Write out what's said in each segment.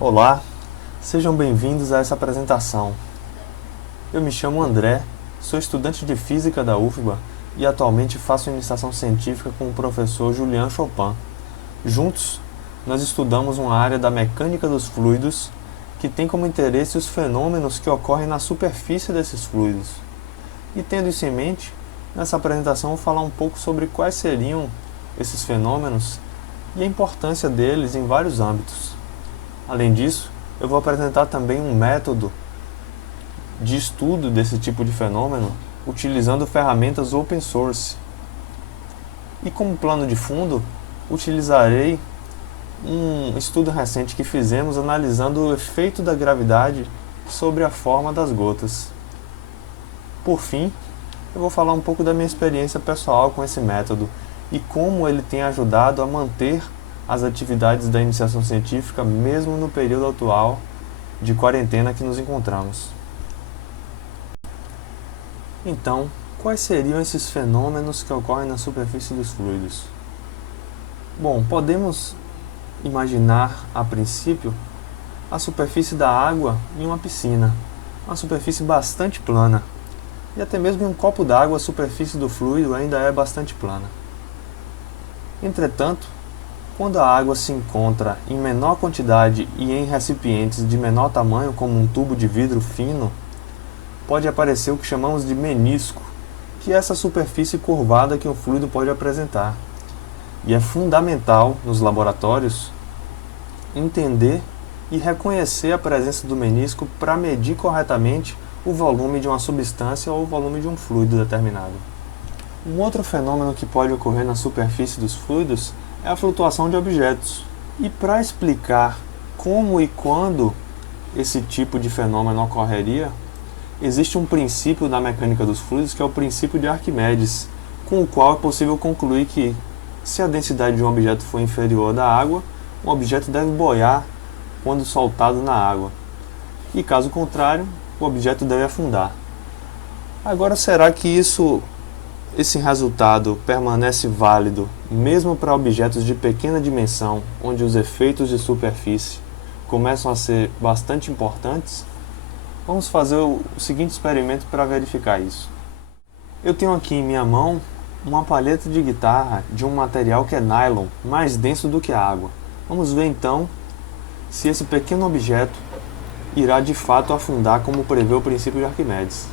Olá, sejam bem-vindos a essa apresentação. Eu me chamo André, sou estudante de Física da UFBA e atualmente faço iniciação científica com o professor Julian Chopin. Juntos, nós estudamos uma área da mecânica dos fluidos que tem como interesse os fenômenos que ocorrem na superfície desses fluidos. E tendo isso em mente, nessa apresentação eu vou falar um pouco sobre quais seriam esses fenômenos e a importância deles em vários âmbitos. Além disso, eu vou apresentar também um método de estudo desse tipo de fenômeno utilizando ferramentas open source. E como plano de fundo, utilizarei um estudo recente que fizemos analisando o efeito da gravidade sobre a forma das gotas. Por fim, eu vou falar um pouco da minha experiência pessoal com esse método e como ele tem ajudado a manter as atividades da iniciação científica mesmo no período atual de quarentena que nos encontramos. Então, quais seriam esses fenômenos que ocorrem na superfície dos fluidos? Bom, podemos imaginar, a princípio, a superfície da água em uma piscina, uma superfície bastante plana, e até mesmo em um copo d'água a superfície do fluido ainda é bastante plana. Entretanto, quando a água se encontra em menor quantidade e em recipientes de menor tamanho, como um tubo de vidro fino, pode aparecer o que chamamos de menisco, que é essa superfície curvada que o fluido pode apresentar. E é fundamental, nos laboratórios, entender e reconhecer a presença do menisco para medir corretamente o volume de uma substância ou o volume de um fluido determinado. Um outro fenômeno que pode ocorrer na superfície dos fluidos é a flutuação de objetos. E para explicar como e quando esse tipo de fenômeno ocorreria, existe um princípio da mecânica dos fluidos que é o princípio de Arquimedes, com o qual é possível concluir que, se a densidade de um objeto for inferior à da água, um objeto deve boiar quando soltado na água. E caso contrário, o objeto deve afundar. Agora, será que esse resultado permanece válido mesmo para objetos de pequena dimensão, onde os efeitos de superfície começam a ser bastante importantes? Vamos fazer o seguinte experimento para verificar isso. Eu tenho aqui em minha mão uma palheta de guitarra de um material que é nylon, mais denso do que a água. Vamos ver então se esse pequeno objeto irá de fato afundar como prevê o princípio de Arquimedes.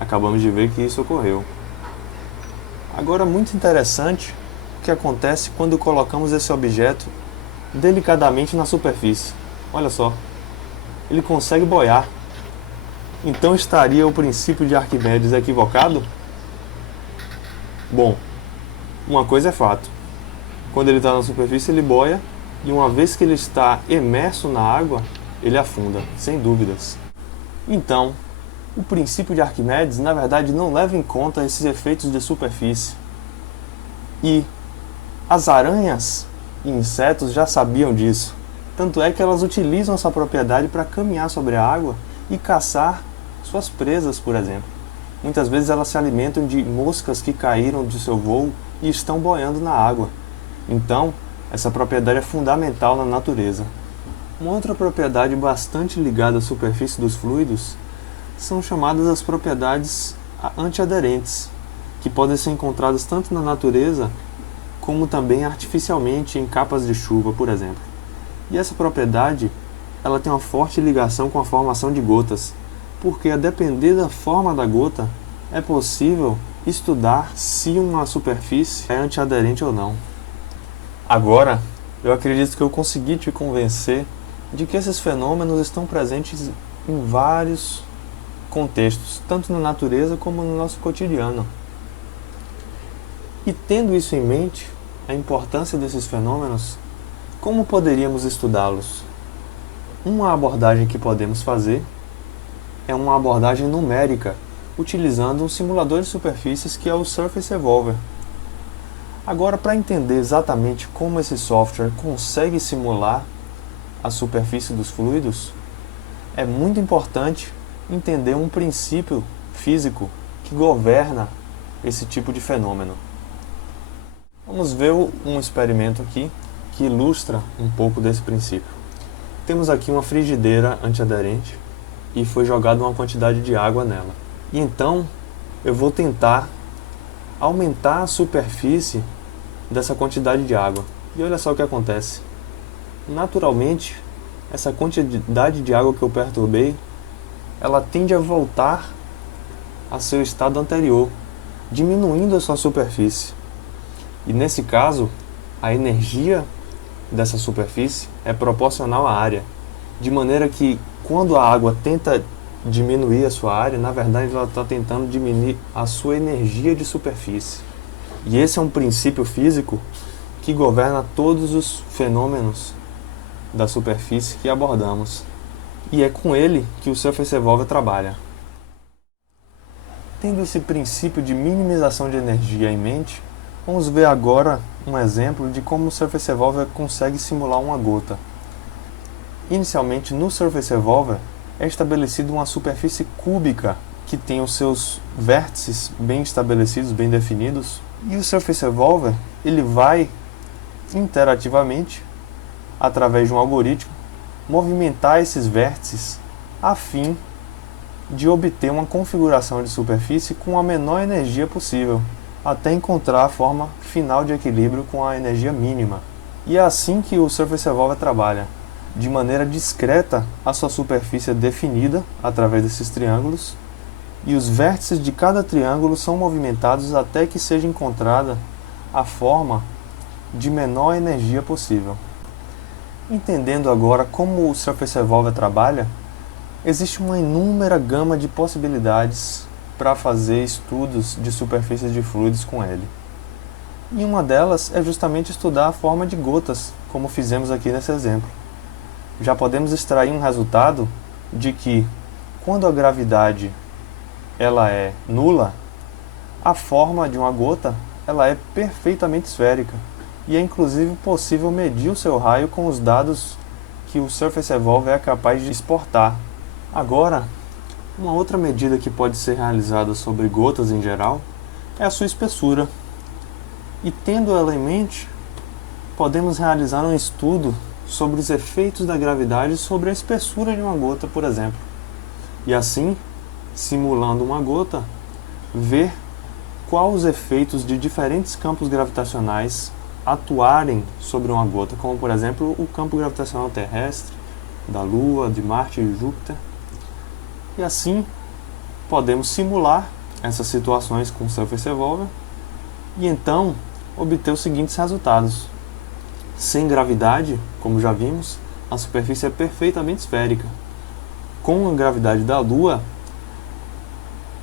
Acabamos de ver que isso ocorreu. Agora, muito interessante o que acontece quando colocamos esse objeto delicadamente na superfície. Olha só, ele consegue boiar. Então estaria o princípio de Arquimedes equivocado? Bom, uma coisa é fato. Quando ele está na superfície, ele boia, e uma vez que ele está imerso na água, ele afunda, sem dúvidas. Então, o princípio de Arquimedes, na verdade, não leva em conta esses efeitos de superfície. E as aranhas e insetos já sabiam disso. Tanto é que elas utilizam essa propriedade para caminhar sobre a água e caçar suas presas, por exemplo. Muitas vezes elas se alimentam de moscas que caíram de seu voo e estão boiando na água. Então, essa propriedade é fundamental na natureza. Uma outra propriedade bastante ligada à superfície dos fluidos são chamadas as propriedades antiaderentes, que podem ser encontradas tanto na natureza como também artificialmente em capas de chuva, por exemplo. E essa propriedade, ela tem uma forte ligação com a formação de gotas, porque a depender da forma da gota, é possível estudar se uma superfície é antiaderente ou não. Agora, eu acredito que eu consegui te convencer de que esses fenômenos estão presentes em vários contextos, tanto na natureza como no nosso cotidiano. E tendo isso em mente, a importância desses fenômenos, como poderíamos estudá-los? Uma abordagem que podemos fazer é uma abordagem numérica, utilizando um simulador de superfícies que é o Surface Evolver. Agora, para entender exatamente como esse software consegue simular a superfície dos fluidos, é muito importante entender um princípio físico que governa esse tipo de fenômeno. Vamos ver um experimento aqui que ilustra um pouco desse princípio. Temos aqui uma frigideira antiaderente e foi jogada uma quantidade de água nela. E então eu vou tentar aumentar a superfície dessa quantidade de água. E olha só o que acontece. Naturalmente, essa quantidade de água que eu perturbei, ela tende a voltar a seu estado anterior, diminuindo a sua superfície. E nesse caso, a energia dessa superfície é proporcional à área, de maneira que quando a água tenta diminuir a sua área, na verdade ela está tentando diminuir a sua energia de superfície. E esse é um princípio físico que governa todos os fenômenos da superfície que abordamos. E é com ele que o Surface Evolver trabalha. Tendo esse princípio de minimização de energia em mente, vamos ver agora um exemplo de como o Surface Evolver consegue simular uma gota. Inicialmente, no Surface Evolver é estabelecida uma superfície cúbica que tem os seus vértices bem estabelecidos, bem definidos, e o Surface Evolver ele vai interativamente, através de um algoritmo, movimentar esses vértices a fim de obter uma configuração de superfície com a menor energia possível, até encontrar a forma final de equilíbrio com a energia mínima. E é assim que o Surface Evolver trabalha. De maneira discreta, a sua superfície é definida através desses triângulos, e os vértices de cada triângulo são movimentados até que seja encontrada a forma de menor energia possível. Entendendo agora como o Surface Evolver trabalha, existe uma inúmera gama de possibilidades para fazer estudos de superfícies de fluidos com ele. E uma delas é justamente estudar a forma de gotas, como fizemos aqui nesse exemplo. Já podemos extrair um resultado de que, quando a gravidade ela é nula, a forma de uma gota ela é perfeitamente esférica. E é inclusive possível medir o seu raio com os dados que o Surface Evolver é capaz de exportar. Agora, uma outra medida que pode ser realizada sobre gotas em geral é a sua espessura. E tendo ela em mente, podemos realizar um estudo sobre os efeitos da gravidade sobre a espessura de uma gota, por exemplo. E assim, simulando uma gota, ver quais os efeitos de diferentes campos gravitacionais atuarem sobre uma gota, como por exemplo o campo gravitacional terrestre, da Lua, de Marte e de Júpiter. E assim podemos simular essas situações com o Surface Evolver e então obter os seguintes resultados. Sem gravidade, como já vimos, a superfície é perfeitamente esférica. Com a gravidade da Lua,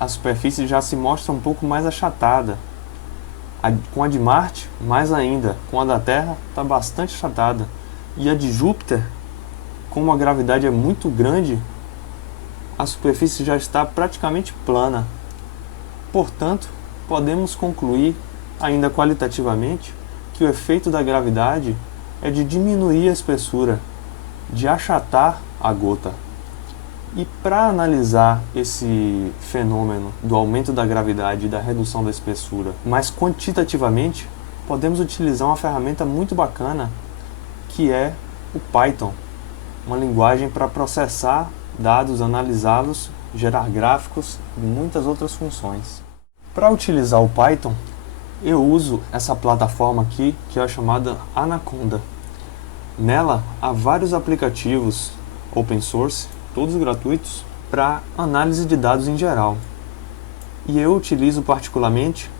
a superfície já se mostra um pouco mais achatada. Com a de Marte, mais ainda. Com a da Terra, está bastante achatada. E a de Júpiter, como a gravidade é muito grande, a superfície já está praticamente plana. Portanto, podemos concluir, ainda qualitativamente, que o efeito da gravidade é de diminuir a espessura, de achatar a gota. E para analisar esse fenômeno do aumento da gravidade e da redução da espessura mais quantitativamente, podemos utilizar uma ferramenta muito bacana que é o Python, uma linguagem para processar dados, analisá-los, gerar gráficos e muitas outras funções. Para utilizar o Python, eu uso essa plataforma aqui que é a chamada Anaconda. Nela há vários aplicativos open source, todos gratuitos, para análise de dados em geral. E eu utilizo particularmente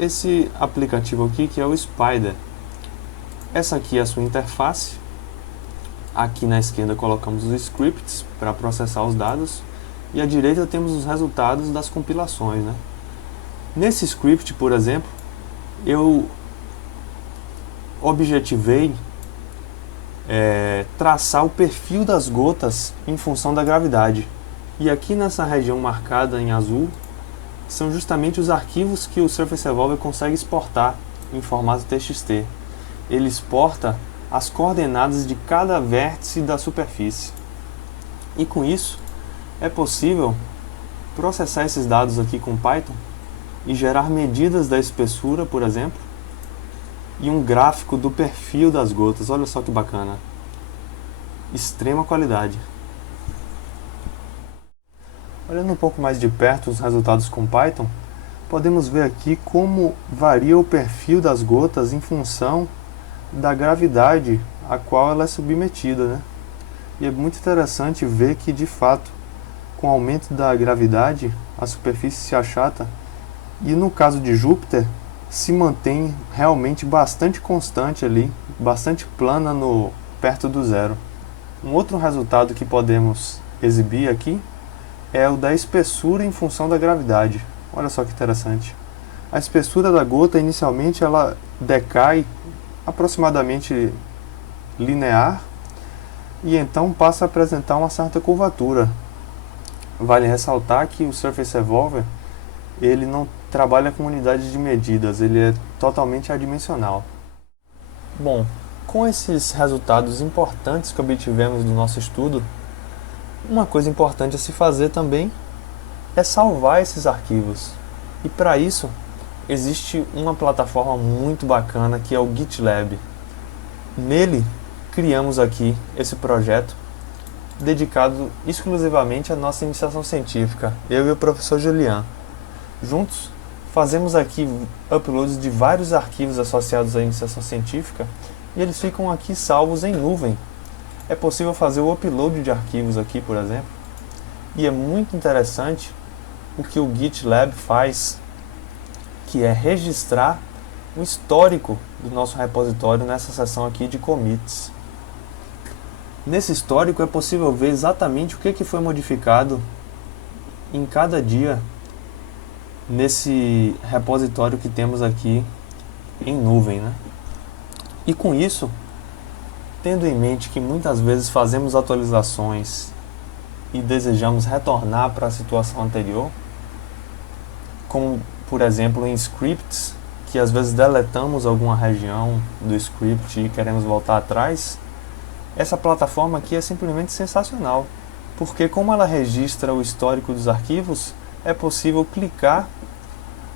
esse aplicativo aqui que é o Spider. Essa aqui é a sua interface. Aqui na esquerda colocamos os scripts para processar os dados e à direita temos os resultados das compilações, né? Nesse script, por exemplo, eu objetivei traçar o perfil das gotas em função da gravidade. E aqui nessa região marcada em azul são justamente os arquivos que o Surface Evolver consegue exportar em formato TXT. Ele exporta as coordenadas de cada vértice da superfície. E com isso é possível processar esses dados aqui com Python e gerar medidas da espessura, por exemplo, e um gráfico do perfil das gotas. Olha só que bacana. extrema qualidade. Olhando um pouco mais de perto os resultados com Python, podemos ver aqui como varia o perfil das gotas em função da gravidade a qual ela é submetida, né? E é muito interessante ver que, de fato, com o aumento da gravidade, a superfície se achata e, no caso de Júpiter, se mantém realmente bastante constante ali, bastante plana perto do zero. Um outro resultado que podemos exibir aqui é o da espessura em função da gravidade. Olha só que interessante. A espessura da gota, inicialmente, ela decai aproximadamente linear e então passa a apresentar uma certa curvatura. Vale ressaltar que o Surface Evolver ele não trabalha com unidades de medidas, ele é totalmente adimensional. Bom, com esses resultados importantes que obtivemos do nosso estudo, uma coisa importante a se fazer também é salvar esses arquivos. E para isso, existe uma plataforma muito bacana que é o GitLab. Nele, criamos aqui esse projeto dedicado exclusivamente à nossa iniciação científica, eu e o professor Julian. Juntos, fazemos aqui uploads de vários arquivos associados à iniciação científica e eles ficam aqui salvos em nuvem. É possível fazer o upload de arquivos aqui, por exemplo, e é muito interessante o que o GitLab faz, que é registrar o histórico do nosso repositório nessa seção aqui de commits. Nesse histórico é possível ver exatamente o que foi modificado em cada dia nesse repositório que temos aqui em nuvem, né? E com isso, tendo em mente que muitas vezes fazemos atualizações e desejamos retornar para a situação anterior, como por exemplo em scripts, que às vezes deletamos alguma região do script e queremos voltar atrás, essa plataforma aqui é simplesmente sensacional, porque como ela registra o histórico dos arquivos, é possível clicar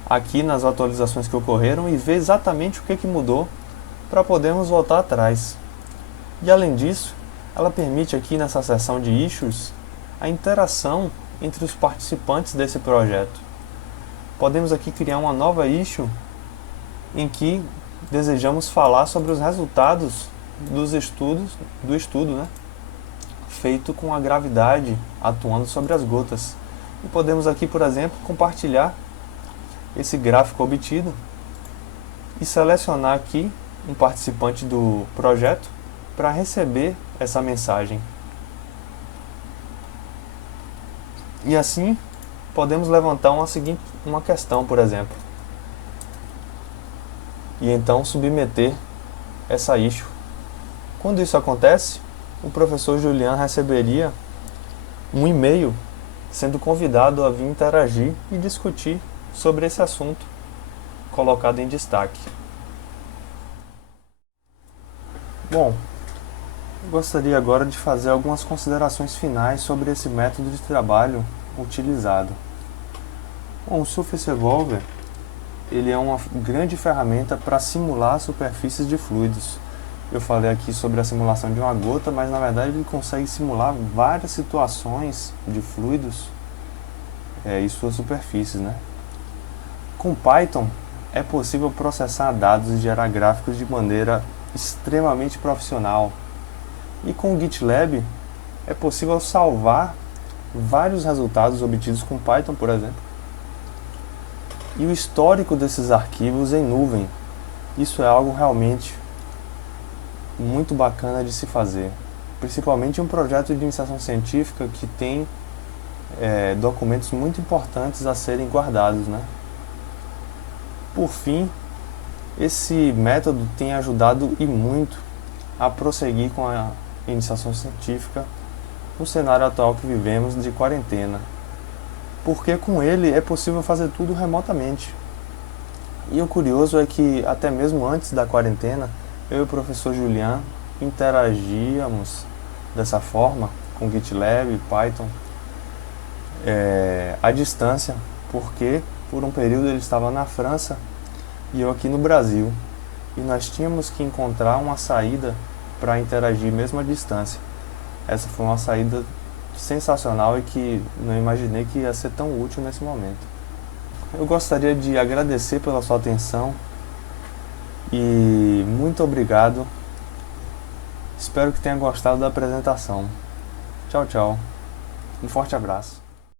aqui nas atualizações que ocorreram e ver exatamente o que mudou para podermos voltar atrás. E além disso, ela permite aqui nessa seção de issues a interação entre os participantes desse projeto. Podemos aqui criar uma nova issue em que desejamos falar sobre os resultados do estudo, né, feito com a gravidade atuando sobre as gotas. E podemos aqui, por exemplo, compartilhar esse gráfico obtido e selecionar aqui um participante do projeto para receber essa mensagem. E assim podemos levantar uma questão, por exemplo, e então submeter essa issue. Quando isso acontece, o professor Julian receberia um e-mail sendo convidado a vir interagir e discutir sobre esse assunto colocado em destaque. Bom, gostaria agora de fazer algumas considerações finais sobre esse método de trabalho utilizado. Bom, o Surface Evolver ele é uma grande ferramenta para simular superfícies de fluidos. Eu falei aqui sobre a simulação de uma gota, mas na verdade ele consegue simular várias situações de fluidos e suas superfícies, né? Com Python é possível processar dados e gerar gráficos de maneira extremamente profissional. E com o GitLab é possível salvar vários resultados obtidos com Python, por exemplo, e o histórico desses arquivos em nuvem. Isso é algo realmente muito bacana de se fazer, principalmente em um projeto de iniciação científica que tem documentos muito importantes a serem guardados, né? Por fim, esse método tem ajudado e muito a prosseguir com a iniciação científica no cenário atual que vivemos de quarentena, porque com ele é possível fazer tudo remotamente. E o curioso é que até mesmo antes da quarentena, eu e o professor Julian interagíamos dessa forma com GitLab e Python à distância, porque por um período ele estava na França e eu aqui no Brasil, e nós tínhamos que encontrar uma saída para interagir mesmo à distância. essa foi uma saída sensacional e que não imaginei que ia ser tão útil nesse momento. Eu gostaria de agradecer pela sua atenção e muito obrigado. Espero que tenha gostado da apresentação. Tchau, tchau. Um forte abraço.